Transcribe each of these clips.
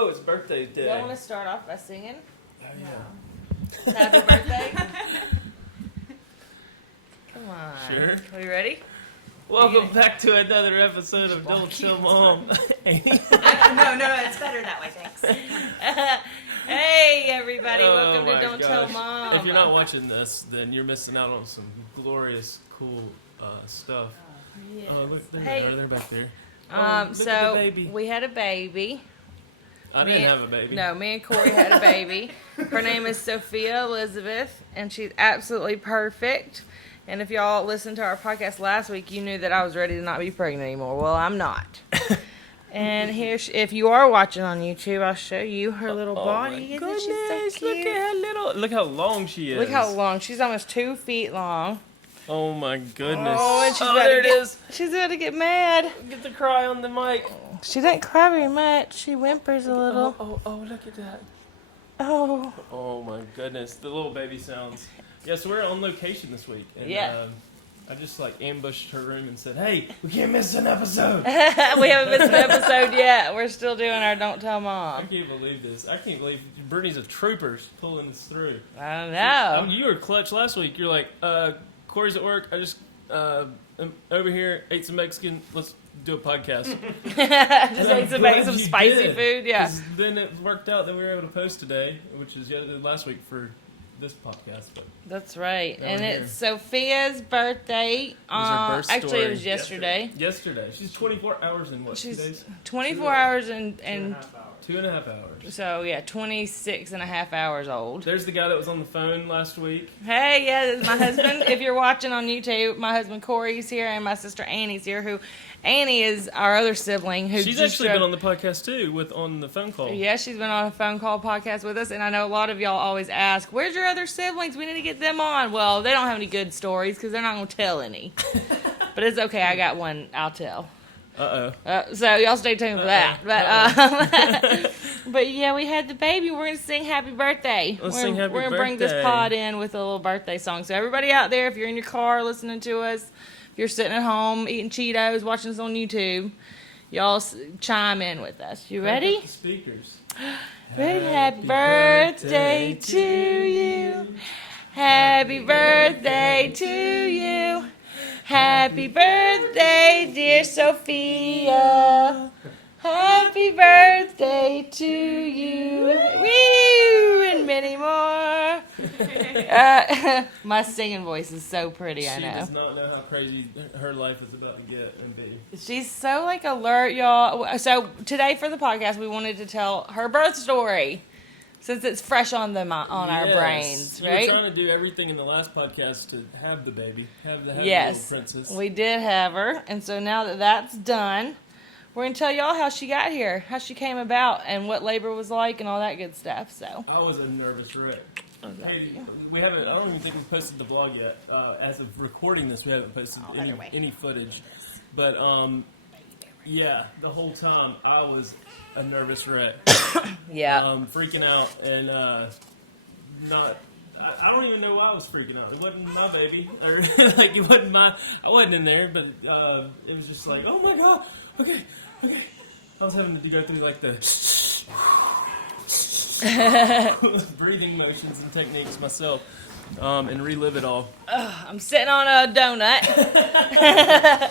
Oh, it's birthday day. Y'all want to start off by singing? Oh, yeah. Happy birthday. Come on. Sure. Are you ready? Welcome back to another episode of Don't Tell Mom. No, it's better that way, thanks. Hey, everybody. Oh Welcome to my Don't gosh. Tell Mom. If you're not watching this, then you're missing out on some glorious, cool stuff. Yes. Oh, look, there Hey. they are. They're back there. Look at the So baby. we had a baby. I didn't have a baby. No, me and Cory had a baby. Her name is Sophia Elizabeth, and she's absolutely perfect. And if y'all listened to our podcast last week, you knew that I was ready to not be pregnant anymore. Well, I'm not. And here, if you are watching on YouTube, I'll show you her little body. Oh my Isn't goodness, she so cute? look at how little. Look how long she is. Look how long. She's almost 2 feet long. Oh my goodness. Oh, and she's there it is. She's about to get mad. Get the cry on the mic. She doesn't cry very much. She whimpers a little. Oh, look at that. Oh. Oh my goodness, the little baby sounds. Yeah, so we're on location this week. And, Yeah. I just ambushed her room and said, "Hey, we can't miss an episode." We haven't missed an episode yet. We're still doing our Don't Tell I Mom. can't believe this. I can't believe Britany's a trooper pulling this through. I don't know. You were clutch last week. You're like, Cory's at work. I just am over here, ate some Mexican. Let's do a podcast. Just ate some spicy food. Yeah. 'Cause then it worked out that we were able to post today, which is last week for this podcast. But That's right. Down And here. it's Sophia's birthday. her birth Actually, story. it was yesterday. yesterday, she's 24 hours in what? 2 She's days? 24 hours and 2.5 hours. so, yeah, 26 and a half hours old. There's the guy that was on the phone last week. Hey, yeah, this is my husband. If you're watching on YouTube, my husband Cory's here and my sister Annie's here. Who Annie is our other sibling. Who She's just actually been on the podcast too, on the phone call. Yeah, she's been on a phone call podcast with us, and I know a lot of y'all always ask, "Where's your other siblings? We need to get them on." Well, they don't have any good stories because they're not going to tell any. But it's okay. I got one. I'll tell. So y'all stay tuned for that. But yeah, we had the baby. We're gonna sing Happy Birthday. Let's sing Happy We're gonna bring this Birthday. pod in with a little birthday song. So everybody out there, if you're in your car listening to us, if you're sitting at home eating Cheetos, watching us on YouTube, y'all chime in with us. You ready? The speakers. Ready? Happy birthday to you. Happy birthday to you. Happy birthday, dear Sophia. Happy birthday to you. Woo! And many more. My singing voice is so pretty, I She know. does not know how crazy her life is about to get and be. She's so alert, y'all. So today for the podcast, we wanted to tell her birth story. Since it's fresh on our brains, right? You were trying to do everything in the last podcast to have the baby, have the Yes, little princess. we did have her, and so now that that's done, we're gonna tell y'all how she got here, how she came about, and what labor was like, and all that good stuff. So, I was a nervous wreck. We haven't. I don't even think we've posted the vlog yet. As of recording this, we haven't posted any footage. But yeah, the whole time I was a nervous wreck. yeah, Freaking out and not. I don't even know why I was freaking out. It wasn't my baby, or like it wasn't my. I wasn't in there, but it was just like, oh my god, okay. I was having to go through like the breathing motions and techniques myself, and relive it all. I'm sitting on a donut,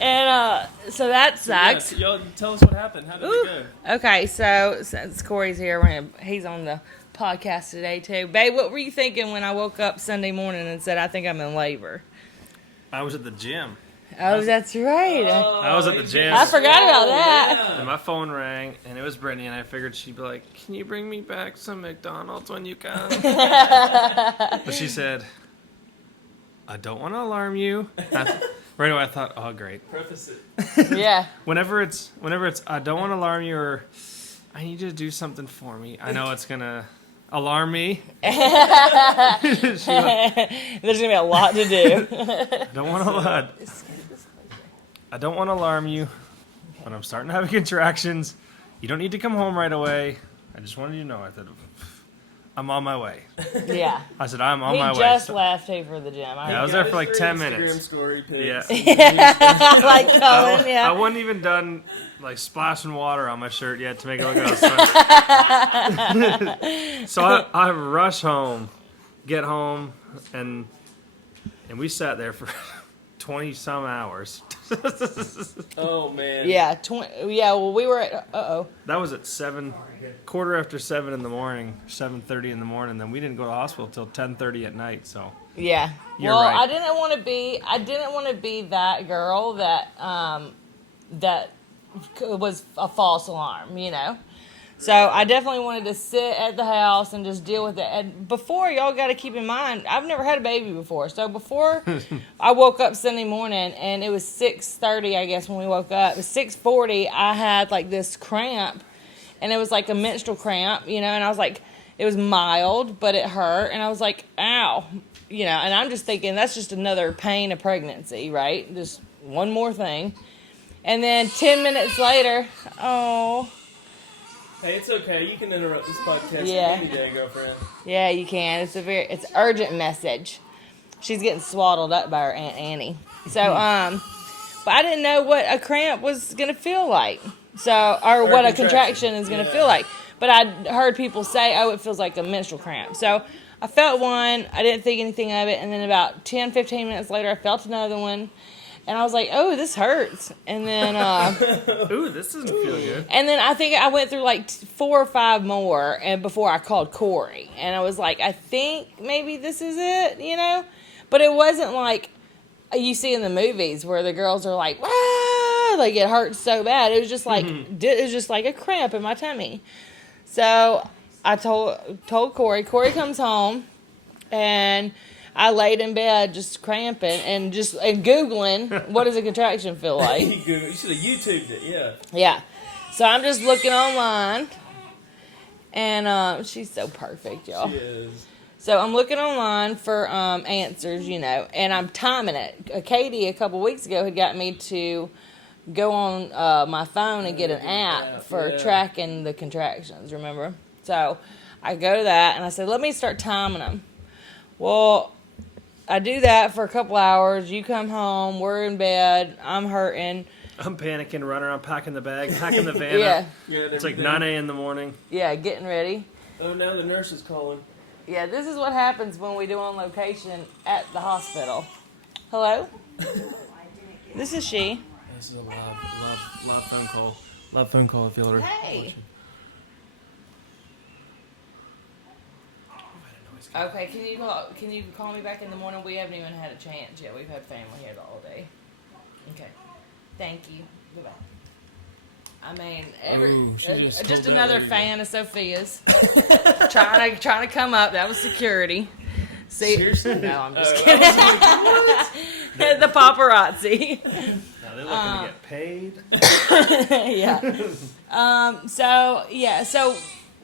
and so that sucks. Yeah, y'all tell us what happened. How did it go? Okay, so since Cory's here, he's on the podcast today too. Babe, what were you thinking when I woke up Sunday morning and said, I think I'm in labor? I was at the gym. Oh, that's right. I was at the gym. I forgot about that. Yeah. And my phone rang, and it was Brittany, and I figured she'd be like, "Can you bring me back some McDonald's when you come?" But she said, "I don't want to alarm you." Right away, I thought, "Oh, great." Preface it. Yeah. Whenever it's, I don't want to alarm you, or I need you to do something for me. I know it's gonna alarm me. There's going to be a lot to do. I don't want to alarm you, but I'm starting to have contractions. You don't need to come home right away. I just wanted you to know. I thought, I'm on my way. Yeah. I said, I'm on He my way. just So- left here for the gym. Yeah, I was there for like 10 minutes. Instagram story pics. Yeah. Like Cullen, yeah. I wasn't even done like splashing water on my shirt yet to make it look like I was sweating. So I rush home, get home, and we sat there for 20 some hours. Oh man. Yeah, well, we were at, That was at quarter after 7 in the morning, 7:30 in the morning. Then we didn't go to the hospital till 10:30 at night. So yeah. You're Well, right. I didn't want to be that girl that was a false alarm, you know. So I definitely wanted to sit at the house and just deal with it. And before, y'all got to keep in mind, I've never had a baby before. So before I woke up Sunday morning, and it was 6:30, I guess, when we woke up. It was 6:40. I had like this cramp, and it was like a menstrual cramp, you know. And I was like, it was mild, but it hurt, and I was like, ow, you know. And I'm just thinking that's just another pain of pregnancy, right? Just one more thing. And then 10 minutes later, oh. Hey, it's okay. You can interrupt this podcast Yeah. any day, girlfriend. Yeah, you can. It's an urgent message. She's getting swaddled up by her Aunt Annie. So, but I didn't know what a cramp was gonna feel like. So, or what a contraction is gonna feel like. But I heard people say, "Oh, it feels like a menstrual cramp." So I felt one. I didn't think anything of it, and then about 10, 15 minutes later, I felt another one. And I was like, oh, this hurts. And then, ooh, this doesn't feel good. and then I think I went through like 4 or 5 more, and before I called Cory, and I was like, I think maybe this is it, you know. But it wasn't like you see in the movies where the girls are like, ah, like it hurts so bad. It was just like it was just like a cramp in my tummy. So I told Cory. Cory comes home, and I laid in bed just cramping and Googling what does a contraction feel like. You should have YouTubed it, yeah. Yeah. So I'm just looking online, and she's so perfect, y'all. She is. So I'm looking online for answers, you know, and I'm timing it. Katie, a couple weeks ago, had got me to go on my phone and get an app for tracking the contractions, remember? So I go to that, and I said, let me start timing them. Well, I do that for a couple hours. You come home, we're in bed, I'm hurting. I'm panicking, running around, packing the bag, packing the van Yeah. up. It's like 9 a.m. in the morning. Yeah, getting ready. Oh, now the nurse is calling. Yeah, this is what happens when we do on location at the hospital. Hello? This is she. This is a live phone call. Live phone call if y'all are Hey. watching. Okay, can you call me back in the morning? We haven't even had a chance yet. We've had family here all day. Okay. Thank you. Goodbye. I mean, Ooh, she just just pulled another that fan of Sophia's trying to come up. That was security. See, Seriously? no, I'm just Oh, kidding. The paparazzi. Now they're looking to get paid. Yeah. So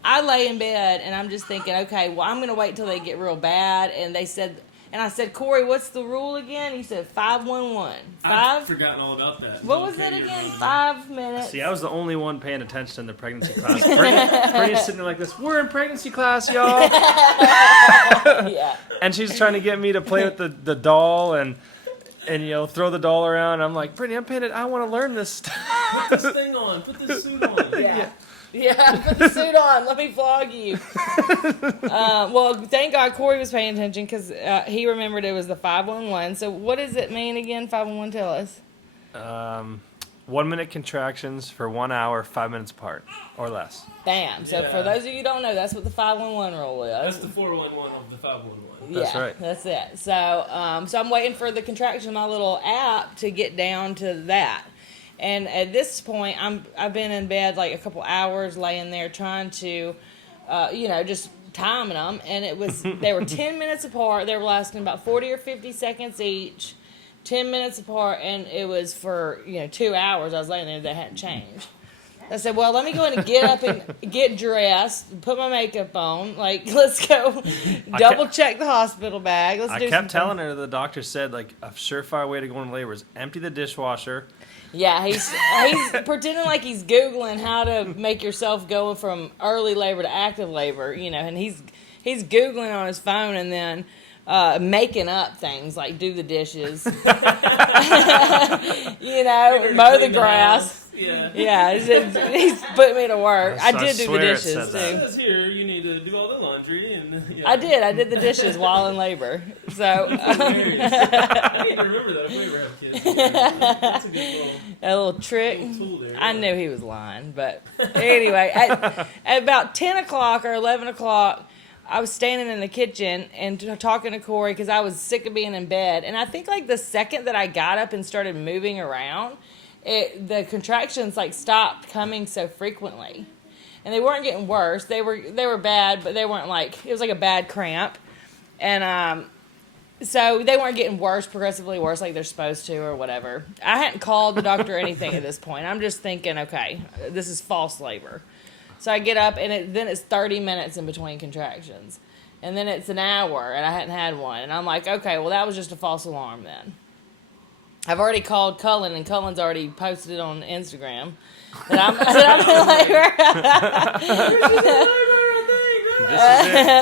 I lay in bed and I'm just thinking, okay, well, I'm gonna wait till they get real bad. And they said. And I said, Cory, what's the rule again? He said 511. I've forgotten all about that. What was it again? 5 minutes. See, I was the only one paying attention in the pregnancy class. Brittany's sitting there like this. We're in pregnancy class, y'all. Yeah. And she's trying to get me to play with the doll and throw the doll around. I'm like, Brittany, I'm paying it. I want to learn this stuff. Put this thing on. Put this suit on. Yeah, put the suit on. Let me vlog you. Well, thank God Cory was paying attention because he remembered it was the 511. So what does it mean again, 511? Tell us. 1 minute contractions for 1 hour, 5 minutes apart or less. Bam. So for those of you who don't know, that's what the 511 rule is. That's the 411 of the 511. That's right. That's it. So, so I'm waiting for the contraction of my little app to get down to that. And at this point, I've been in bed like a couple hours, laying there trying to, just timing them. And they were 10 minutes apart. They were lasting about 40 or 50 seconds each, 10 minutes apart, and it was for 2 hours. I was laying there; they hadn't changed. I said, well, let me go in and get up and get dressed, put my makeup on. Like, let's go double check the hospital bag. I kept telling her the doctor said like a surefire way to go into labor is empty the dishwasher. Yeah, he's pretending like he's Googling how to make yourself go from early labor to active labor, and he's he's Googling on his phone and then making up things like do the dishes, mow the grass. Yeah. He's put me to work. I did do the swear it dishes said too. that. It says here you need to do all the laundry and. Yeah. I did the dishes while in labor. So I need to remember that if we ever have kids. That's a good a little trick. little tool there. I knew he was lying, but anyway, at about 10 o'clock or 11 o'clock, I was standing in the kitchen and talking to Cory because I was sick of being in bed. And I think like the second that I got up and started moving around, the contractions like stopped coming so frequently. And they weren't getting worse. They were bad, but they weren't like, it was like a bad cramp. And so they weren't getting worse, progressively worse like they're supposed to or whatever. I hadn't called the doctor or anything at this point. I'm just thinking, okay, this is false labor. So I get up, and then it's 30 minutes in between contractions. And then it's an hour, and I hadn't had one. And I'm like, okay, well, that was just a false alarm then. I've already called Cullen, and Cullen's already posted it on Instagram that I'm in labor.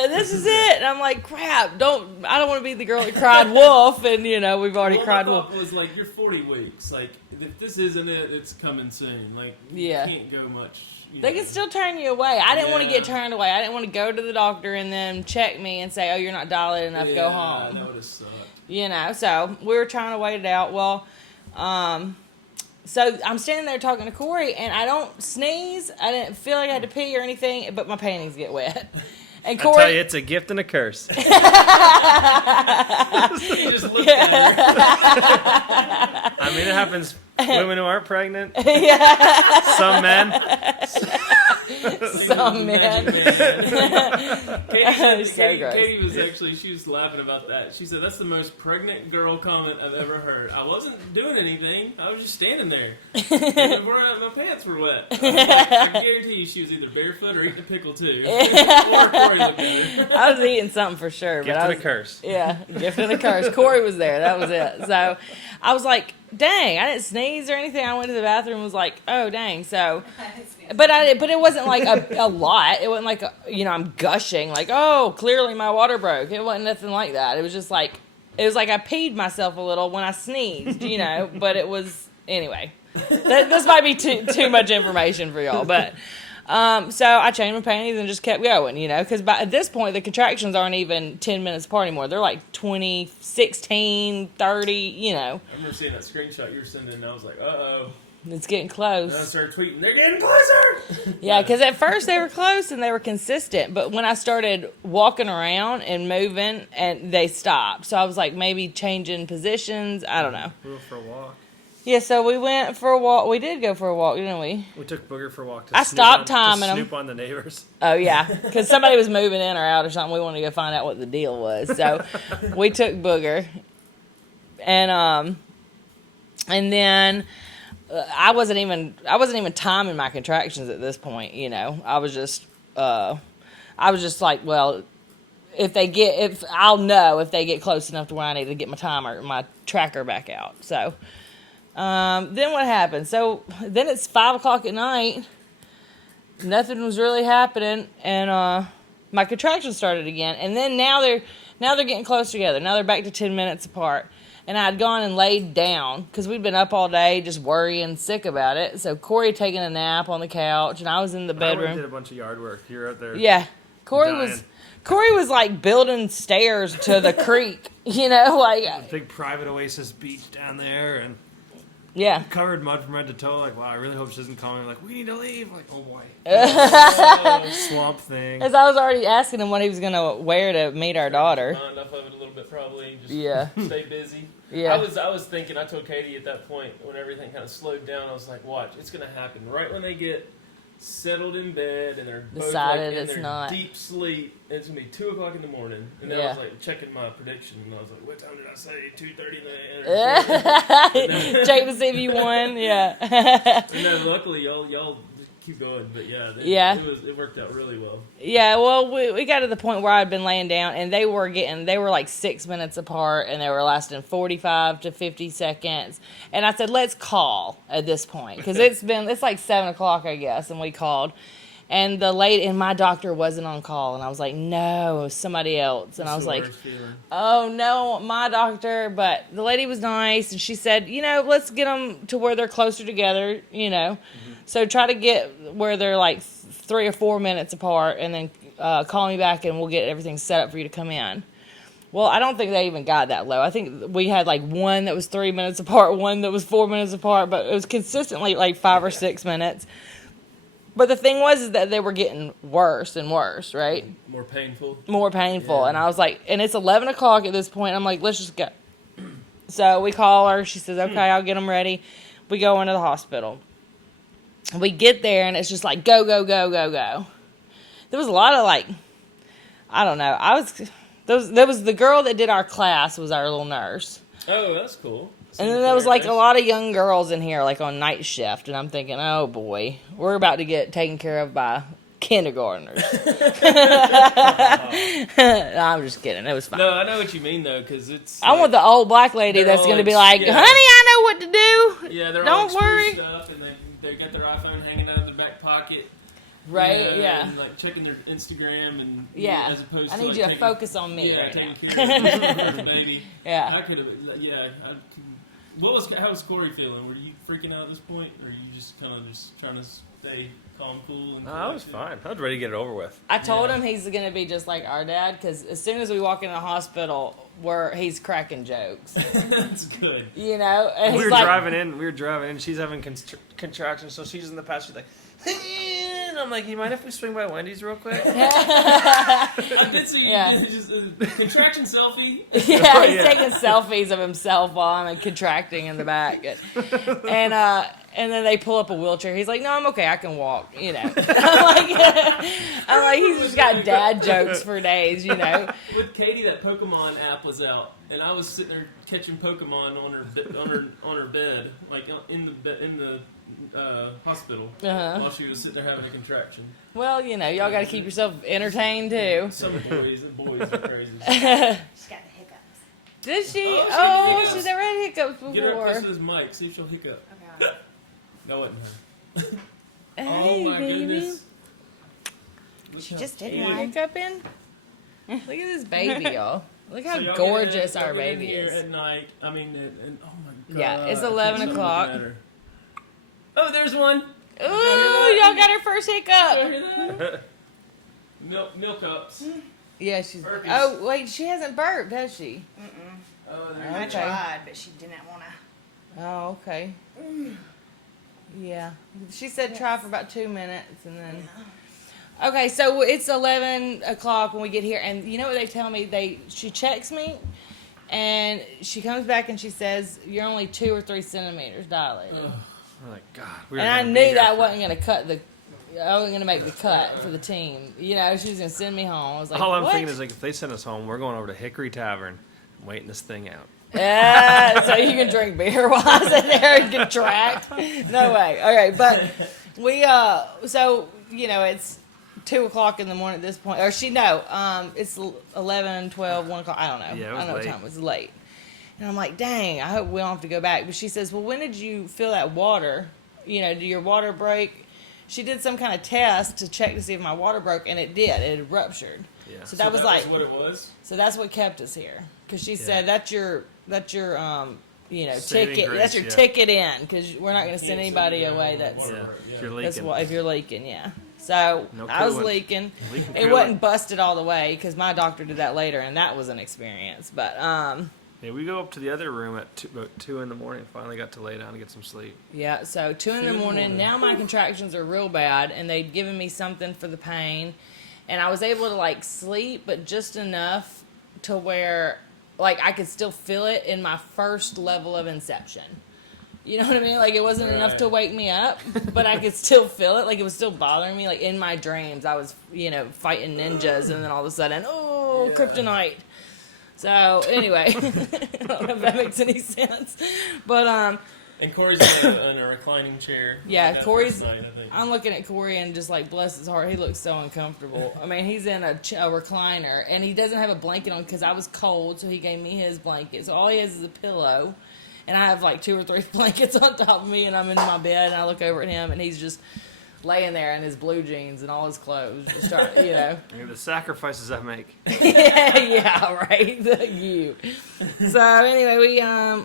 This is it. And I'm like, crap, I don't want to be the girl that cried wolf. And, we've already cried wolf. Was like, you're 40 weeks. Like, if this isn't it, it's coming soon. Like, Yeah. you can't go much. They can still turn you away. I didn't want to Yeah. get turned away. I didn't want to go to the doctor and then check me and say, oh, you're not dilated enough, go home. That would have sucked. So we were trying to wait it out. Well, so I'm standing there talking to Cory, and I don't sneeze. I didn't feel like I had to pee or anything, but my panties get wet. And I Cory, tell you, it's a gift and a curse. You just looked at her. I mean, it happens. Women who aren't pregnant. Yeah. Some men. Some men. Katie was actually, she was laughing about that. She said, that's the most pregnant girl comment I've ever heard. I wasn't doing anything. I was just standing there. And my pants were wet. I guarantee you she was either barefoot or eating a pickle too. Or Cory looked at her. I was eating something for sure. Gift and a curse. Yeah, gift and a curse. Cory was there. That was it. So I was like, dang, I didn't sneeze or anything. I went to the bathroom and was like, oh, dang. So, but it wasn't like a lot. It wasn't like, I'm gushing like, oh, clearly my water broke. It wasn't nothing like that. It was just like, I peed myself a little when I sneezed, but it was, anyway. This might be too much information for y'all, but so I changed my panties and just kept going, because at this point the contractions aren't even 10 minutes apart anymore. They're like 20, 16, 30, I remember seeing that screenshot you were sending, and I was like, uh-oh. It's getting close. And I started tweeting, they're getting closer! Yeah, because at first they were close and they were consistent, but when I started walking around and moving, and they stopped. So I was like, maybe changing positions. I don't know. We went for a walk. Yeah, so we went for a walk. We did go for a walk, didn't we? We took Booger for a walk. I stopped timing them. Snoop on the neighbors. Oh, yeah, because somebody was moving in or out or something. We wanted to go find out what the deal was. So we took Booger. And then I wasn't even timing my contractions at this point, I was just like, well, I'll know if they get close enough to where I need to get my tracker back out. So then what happened? So then it's 5 o'clock at night. Nothing was really happening, and my contractions started again. And then now they're getting close together. Now they're back to 10 minutes apart. And I'd gone and laid down because we'd been up all day just worrying, sick about it. So Cory had taken a nap on the couch, and I was in the bedroom. I did a bunch of yard work. You're out there. Yeah, Cory dying. was like building stairs to the creek, like A big private oasis beach down there, and yeah. covered mud from head to toe. Like, wow, I really hope she doesn't call me. Like, we need to leave. Like, oh boy, swamp thing. As I was already asking him what he was gonna wear to meet our daughter. Not enough of it a little bit probably. Just stay busy. Yeah. I was thinking, I told Katie at that point, when everything kind of slowed down, I was like, watch, it's going to happen. Right when they get settled in bed and they're both Decided in it's their not. deep sleep, and it's going to be 2 o'clock in the morning. And then I was like checking my prediction, and I was like, what time did I say? 2:30 in the AM? Check to see if you won, yeah. And then luckily, y'all keep going, but it worked out really well. Yeah, well, we got to the point where I'd been laying down, and they were like 6 minutes apart, and they were lasting 45 to 50 seconds. And I said, let's call at this point, because it's like 7 o'clock, I guess, and we called. And the lady, and my doctor wasn't on call. And I was like, no, it was somebody else. And I was like, oh, no, my doctor. But the lady was nice. And she said, let's get them to where they're closer together, Mm-hmm. So try to get where they're like 3 or 4 minutes apart. And then call me back and we'll get everything set up for you to come in. Well, I don't think they even got that low. I think we had like one that was 3 minutes apart, one that was 4 minutes apart. But it was consistently like 5 or 6 minutes. But the thing was is that they were getting worse and worse, right? More painful. Yeah. And I was like, and it's 11 o'clock at this point. I'm like, let's just go. So we call her. She says, okay, I'll get them ready. We go into the hospital. We get there, and it's just like, go, go, go, go, go. There was a lot of like, I don't know. There was the girl that did our class was our little nurse. Oh, that's cool. And then there was like a lot of young girls in here, like on night shift, and I'm thinking, oh boy, we're about to get taken care of by kindergartners. I'm just kidding. It was fine. No, I know what you mean though, because it's. I want the old black lady that's going to be like, honey, I know what to do. Yeah, they're Don't all worry. spruced up, and they got their iPhone hanging out of their back pocket. Right, yeah. And like checking their Instagram and yeah. as opposed I to need like you to focus on me right now. taking care of the baby. Yeah. I could have. Yeah. How was Cory feeling? Were you freaking out at this point, or are you just kind of just trying to stay calm, cool? And No, I was fine. I was ready to get it over with. I told him he's going to be just like our dad, because as soon as we walk in the hospital, he's cracking jokes. That's good. And We he's were like, driving in. She's having contractions, so she's in the passenger like. And I'm like, you mind if we swing by Wendy's real quick? I did see Yeah. just a contraction selfie. yeah, he's Yeah. taking selfies of himself while I'm contracting in the back. And then they pull up a wheelchair. He's like, no, I'm okay. I can walk, I'm like, he's just got dad jokes for days, With Katie, that Pokemon app was out, and I was sitting there catching Pokemon on her bed, like in the hospital, while she was sitting there having a contraction. Well, y'all got to keep yourself entertained too. Some boys are crazy. She's got the hiccups. Did she? Oh, She's never had hiccups Get her up close before. to this mic, see if she'll hiccup. Okay. That wasn't her. Hey, Oh my baby. goodness. She just did You one. hiccuping? Look at this baby, y'all. Look how So y'all gorgeous get in- our y'all get in baby here is. At night. I mean, and oh my god. Yeah, it's I can't 11 stop o'clock. looking at her. Oh, there's one. Ooh, y'all got her first Did y'all hiccup. hear that? Milk ups. Yeah, she's. Burpees. Oh, wait, she hasn't burped, has she? Oh, I there I you go. tried, but she didn't want to. Oh, okay. Yeah. She said try for about 2 minutes and then. Okay, so it's 11 o'clock when we get here, and you know what they tell me? She checks me, and she comes back and she says, you're only 2 or 3 centimeters dilated. Ugh. I'm like, God. And I knew that wasn't going to I wasn't going to make the cut for the team. She was going to send me home. I was like, All I'm what? thinking is, like, if they send us home, we're going over to Hickory Tavern and waiting this thing out. So you can drink beer while I sit there and contract. No way. Okay, but we so it's 2 o'clock in the morning at this point. Or it's 11, 12, 1 o'clock. I don't know. Yeah, it was I don't know late. what time. It was late. And I'm like, dang, I hope we don't have to go back. But she says, well, when did you feel that water? Do your water break? She did some kind of test to check to see if my water broke, and it did. It had ruptured. Yeah. So that was like, what it was. so that's what kept us here. Because she said that's your Saving ticket. grace, That's your yeah. ticket in. Because we're not going to send anybody away. That's Yeah. If you're that's leaking. what if you're leaking. Yeah. So No I was coolant. leaking. Leaking It coolant. wasn't busted all the way because my doctor did that later, and that was an experience. But Yeah, we go up to the other room at about 2 in the morning. Finally got to lay down and get some sleep. yeah. So 2 in the morning. Now my contractions are real bad, and they'd given me something for the pain, and I was able to sleep, but just enough to where I could still feel it in my first level of inception. You know what I mean? It wasn't enough to wake me up, but I could still feel it. It was still bothering me. In my dreams, I was, fighting ninjas, and then all of a sudden, kryptonite. So, anyway, I don't know if that makes any sense. But, And Cory's in a reclining chair. Yeah, Like that Cory's- first night, I think. I'm looking at Cory and just bless his heart, he looks so uncomfortable. I mean, he's in a recliner, and he doesn't have a blanket on because I was cold, so he gave me his blanket. So all he has is a pillow, and I have 2 or 3 blankets on top of me, and I'm in my bed, and I look over at him, and he's just laying there in his blue jeans and all his clothes, just trying, you know. The sacrifices I make. Yeah, right. You. So anyway,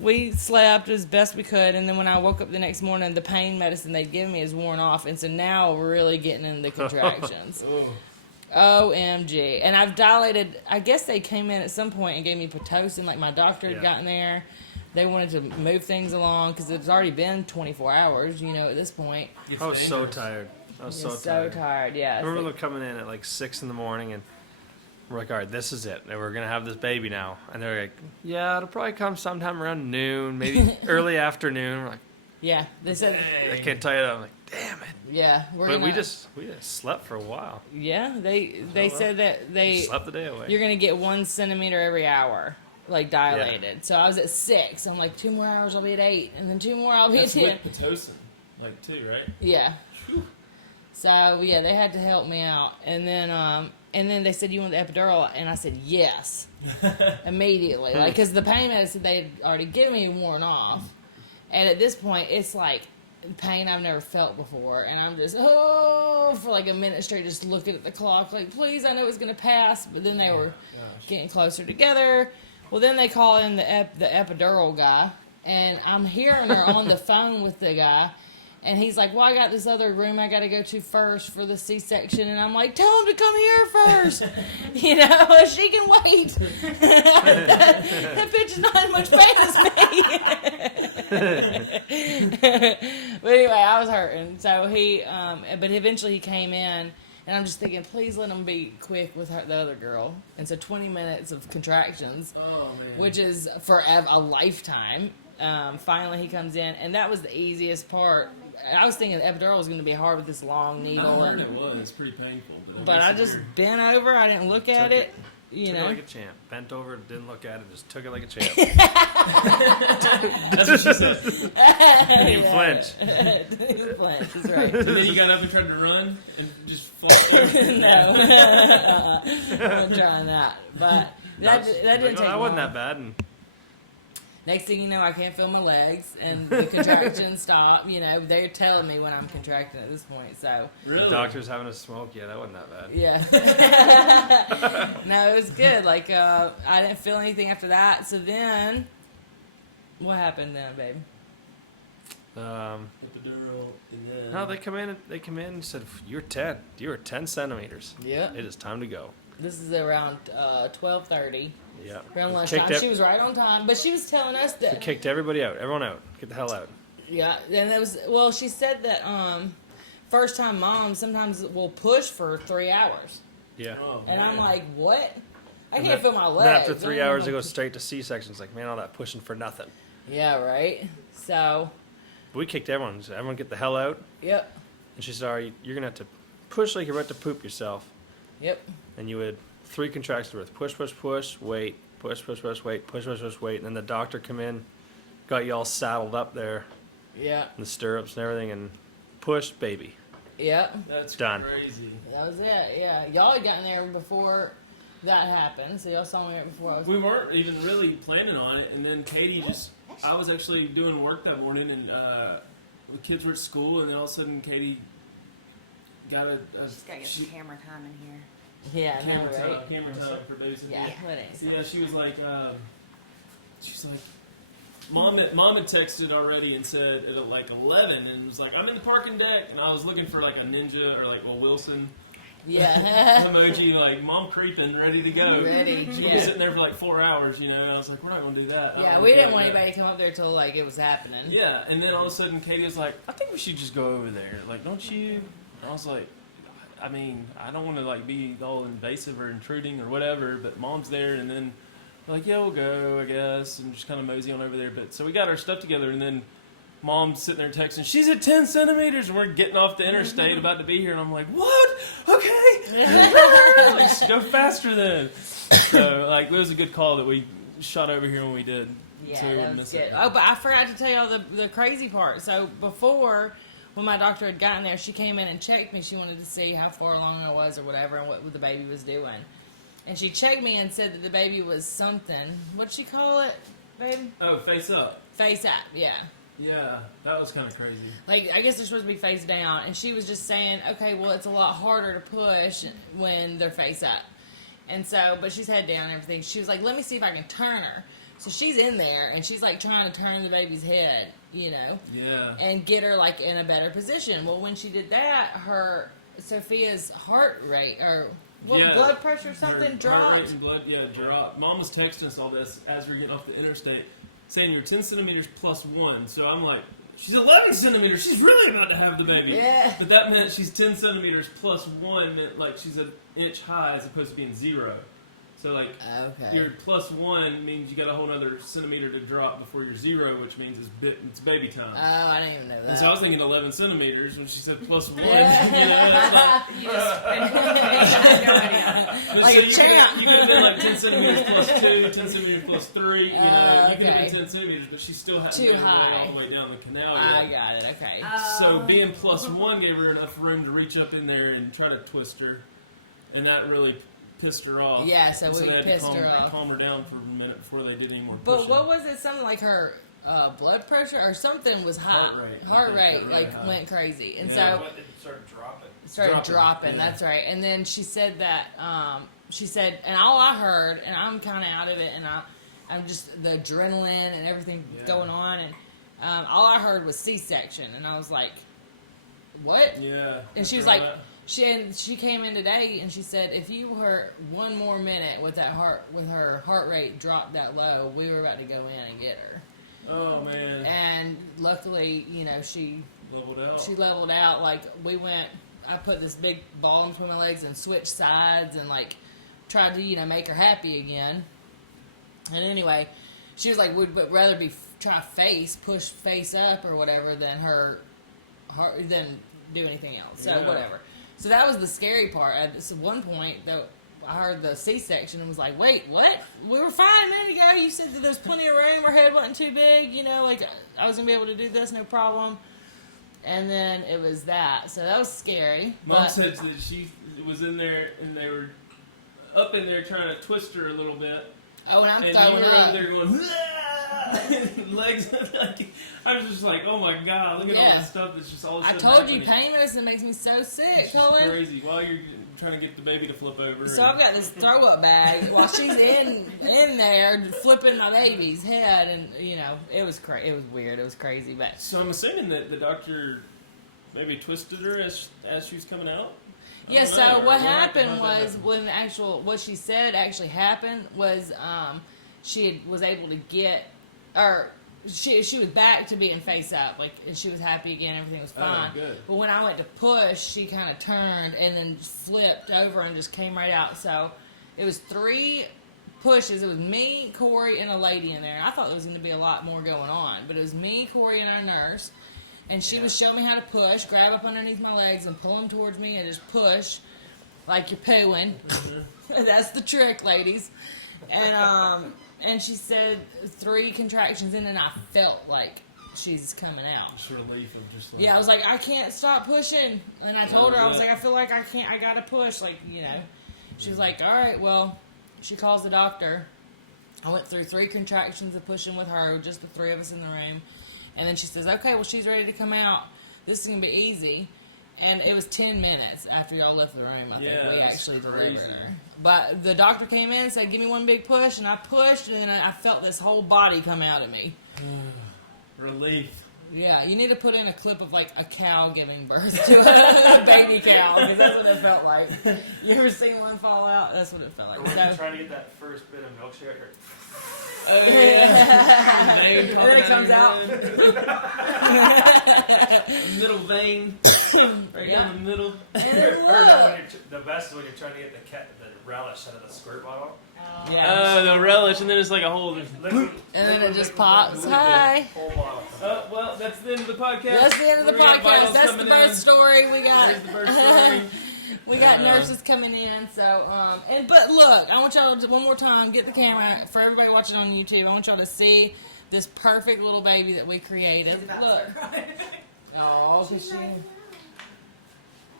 we slept as best we could, and then when I woke up the next morning, the pain medicine they'd given me is worn off, and so now we're really getting into the contractions. OMG. And I've dilated. I guess they came in at some point and gave me Pitocin, like my doctor had gotten there. They wanted to move things along because it's already been 24 hours, you know, at this point. I was so tired. I was so tired. Yeah. I remember them coming in at like 6 in the morning and we're like, all right, this is it. And we're going to have this baby now. And they're like, yeah, it'll probably come sometime around noon, maybe early afternoon. We're like, yeah. They said, I can't tell you that. I'm like, damn it. yeah. But we just slept for a while. Yeah. They said that they slept the day away. You're going to get 1 centimeter every hour. Like dilated. Yeah. So I was at 6. I'm like, 2 more hours, I'll be at 8, and then 2 more, I'll be at 10. With Pitocin, like 2, right? Yeah. So yeah, they had to help me out, and then they said, you want the epidural, and I said yes, immediately, like because the pain medicine they had already given me worn off, and at this point it's like pain I've never felt before, and I'm just for like a minute straight, just looking at the clock, like please, I know it's gonna pass, but then they were getting closer together. Well, then they call in the epidural guy, and I'm hearing her on the phone with the guy, and he's like, well, I got this other room I got to go to first for the C-section, and I'm like, tell him to come here first. You know, she can wait. That bitch is not as much pain as me. But anyway, I was hurting. So but eventually he came in, and I'm just thinking, please let him be quick with the other girl. And so 20 minutes of contractions, which is for a lifetime. Finally he comes in, and that was the easiest part. I was thinking the epidural was going to be hard with this long needle. I heard it was. It's pretty painful. But I just bent over. I didn't look at it. You took know, it like a champ. Bent over, didn't look at it, just took it like a champ. That's what she said. Didn't even flinch. Didn't even flinch. That's right. And then you got up and tried to run and just flopped over. No, I'm not trying that. But that didn't take that wasn't long. that bad. And Next thing you know, I can't feel my legs, and the contractions stop. You know, they're telling me when I'm contracting at this point. So Really? the doctor's having a smoke. Yeah, that wasn't that bad. yeah, no, it was good. Like I didn't feel anything after that. So then, what happened then, babe? Epidural, and then... No, they come in and said, you're 10 centimeters. Yeah. It is time to go. This is around 12:30. Yeah. Around We lunchtime. kicked She was right on time, but she was telling us We that. kicked everybody out. Everyone out. Get the hell out. Yeah, and that was she said that first time moms sometimes will push for 3 hours, Yeah. Oh, and I'm man. like, what? I And can't then- feel my then legs. after 3 hours, they go straight to C-sections. Like, man, all that pushing for nothing. Yeah, right. So, But we kicked everyone. So everyone get the hell out. yep, And she said, all right, you're going to have to push like you're about to poop yourself. yep, And you would 3 contractions worth. Push, push, push, wait. Push, push, push, wait. Push, push, push, wait. And then the doctor come in, got you all saddled up there yeah, in the stirrups and everything, and push, baby. yep. That's Done. crazy. That was it. Yeah, y'all had gotten there before that happened, so y'all saw me right before I was. We weren't even really planning on it, and then Katie I was actually doing work that morning, and the kids were at school, and then all of a sudden Katie got She's got to get some camera time in here. Yeah, I know, right? camera time for producing. Yeah, what is? So yeah, she was like, Mom had texted already and said at like 11, and was like, I'm in the parking deck, and I was looking for like a ninja or like a Wilson Yeah. emoji, like mom creeping, ready to go. Ready, She yeah. was sitting there for like 4 hours, you know. And I was like, we're not gonna do that. I Yeah, don't we care didn't want about anybody to come up there till like it was happening. that. Yeah, and then all of a sudden Katie was like, I think we should just go over there. Like, don't you? And I was like, I mean, I don't want to like be all invasive or intruding or whatever, but mom's there, and then we're like, yeah, we'll go, I guess, and just kind of mosey on over there. But so we got our stuff together, and then mom's sitting there texting, she's at 10 centimeters, and we're getting off the interstate about to be here, and I'm like, what? Okay, let's go faster then. So like, it was a good call that we shot over here when we did. Yeah, so we that wouldn't was miss good. it. Oh, but I forgot to tell y'all the crazy part. So before, when my doctor had gotten there, she came in and checked me. She wanted to see how far along I was or whatever and what the baby was doing. And she checked me and said that the baby was something. What'd she call it, baby? Oh, face up. Face up, yeah. Yeah, that was kind of crazy. Like, I guess they're supposed to be face down, and she was just saying, okay, well, it's a lot harder to push when they're face up. And so, but she's head down and everything. She was like, let me see if I can turn her. So she's in there, and she's like trying to turn the baby's head, you know? Yeah. And get her like in a better position. Well, when she did that, her, Sophia's heart rate, or blood pressure or something Her dropped. Heart rate and blood, dropped. Mom was texting us all this as we were getting off the interstate, saying you're 10 centimeters plus 1. So I'm like, she's 11 centimeters. She's really about to have the baby. Yeah. But that meant she's 10 centimeters plus 1 meant like she's an inch high as opposed to being 0. So like, Okay. your plus 1 means you got a whole other centimeter to drop before you're 0, which means it's baby time. Oh, I didn't even know that. And so I was thinking 11 centimeters when she said plus 1. Yeah. You just I had no idea. But Like so a champ. You could have been like 10 centimeters plus 2, 10 centimeters plus 3. You know, you could have okay. been 10 centimeters, but she still hadn't Too been high. all the way down the canal I yet. got it, okay. So being plus 1 gave her enough room to reach up in there and try to twist her, and that really pissed her off. Yeah, so we they had pissed to her off. calm her down for a minute before they did any more But pushing. what was it? Something like her blood pressure or something was high. Heart rate. Heart I think rate got really like high. went crazy, and Yeah. so But it started dropping. it started dropping. Yeah. That's right. And then she said that she said, and all I heard, and I'm kind of out of it, and I'm just the adrenaline and everything going on, and all I heard was C-section, and I was like, what? Yeah. And she was like, she came in today and she said, if you were one more minute with her heart rate dropped that low, we were about to go in and get her. Oh man. And luckily, you know, she Leveled out. leveled out. Like I put this big ball in between my legs and switched sides and like tried to, you know, make her happy again. And anyway, she was like, would rather push face up or whatever than her heart, than do anything else. So Yeah. whatever. So that was the scary part. At one point, though, I heard the C-section and was like, wait, what? We were fine a minute ago. You said that there's plenty of room. Her head wasn't too big. You know, like I was going to be able to do this, no problem. And then it was that. So that was scary. Mom but, said that she was in there and they were up in there trying to twist her a little bit. oh, and I'm And you throwing were up. over there going, legs. Like, I was just like, oh my god, look at all Yeah. this stuff that's just all of a I sudden told you, happening. pain medicine makes me so sick, It's just Cullen. crazy. While you're trying to get the baby to flip over. So I've got this throw up bag while she's in there flipping my baby's head, and you know it was it was weird, it was crazy, but So I'm assuming that the doctor maybe twisted her as she was coming out. yeah. I don't So know. what How'd happened that was happen? when what she said actually happened was she was able to get, or she was back to being face up, like, and she was happy again, everything was fine. good. But when I went to push, she kind of turned and then flipped over and just came right out. So it was 3 pushes. It was me, Cory, and a lady in there. I thought there was going to be a lot more going on, but it was me, Cory, and our nurse. And she was showing me how to push, grab up underneath my legs and pull them towards me and just push like you're pooing. That's the trick, ladies. And she said 3 contractions in, and I felt like she's coming out. Just relief of just like, Yeah, I was like, I can't stop pushing. And I told her, I was like, I feel like I gotta push, like, you know. She was like, all right, well, she calls the doctor. I went through 3 contractions of pushing with her, just the 3 of us in the room. And then she says, okay, well, she's ready to come out. This is going to be easy. And it was 10 minutes after y'all left the room, I think, Yeah, we that's actually crazy. delivered her. But the doctor came in and said, give me one big push. And I pushed, and then I felt this whole body come out of me. relief. Yeah, you need to put in a clip of like a cow giving birth to a baby cow, because that's what it felt like. You ever seen one fall out? That's what it felt like. Or when So, you're trying to get that first bit of milkshake, or Oh yeah. and then it comes out. Middle vein. Right down the middle. or no, when the best is when you're trying to get the relish out of the squirt bottle. Yeah. The relish, and then it's like a whole. And then it just pops. Hi. Whole bottle. Well, that's the end of the podcast. That's the end of the We're gonna have podcast. vitals That's the coming birth in. story. We got There's the birth story. we got nurses coming in. So but look, I want y'all to one more time get the camera for everybody watching on YouTube. I want y'all to see this perfect little baby that we created. Look. Oh, cause she.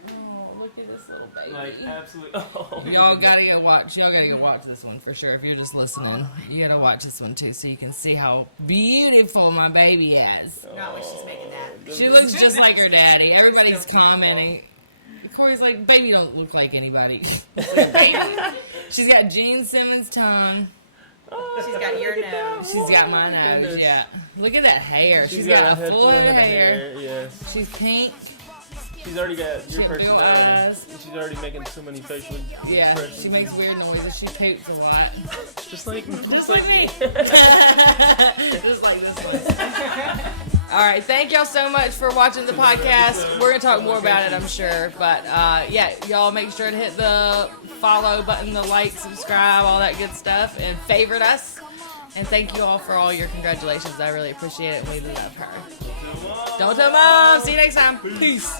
Oh, look at this little baby. Like, absolutely. Oh, Y'all gotta go watch. Y'all gotta go watch this one for sure. If you're just listening, you gotta watch this one too, so you can see how beautiful my baby is. Not when she's making that. She looks just like her daddy. Everybody's commenting. Corey's like, baby don't look like anybody. She's got Gene Simmons' tongue. She's got your nose. She's got my nose, yeah. Look at that hair. She's She's got a head full head of hair. Yes. She's pink. She's already got your She got blue personality. eyes. And she's already making so many facial Yeah, expressions. she makes weird noises. She poops a lot. Just like me. Just like me. Just like this one. All right, thank y'all so much for watching the podcast. We're gonna talk more about it, I'm sure. But yeah, y'all make sure to hit the follow button, the like, subscribe, all that good stuff, and favorite us. And thank you all for all your congratulations. I really appreciate it, and we love her. Don't tell mom. See you next time. Peace.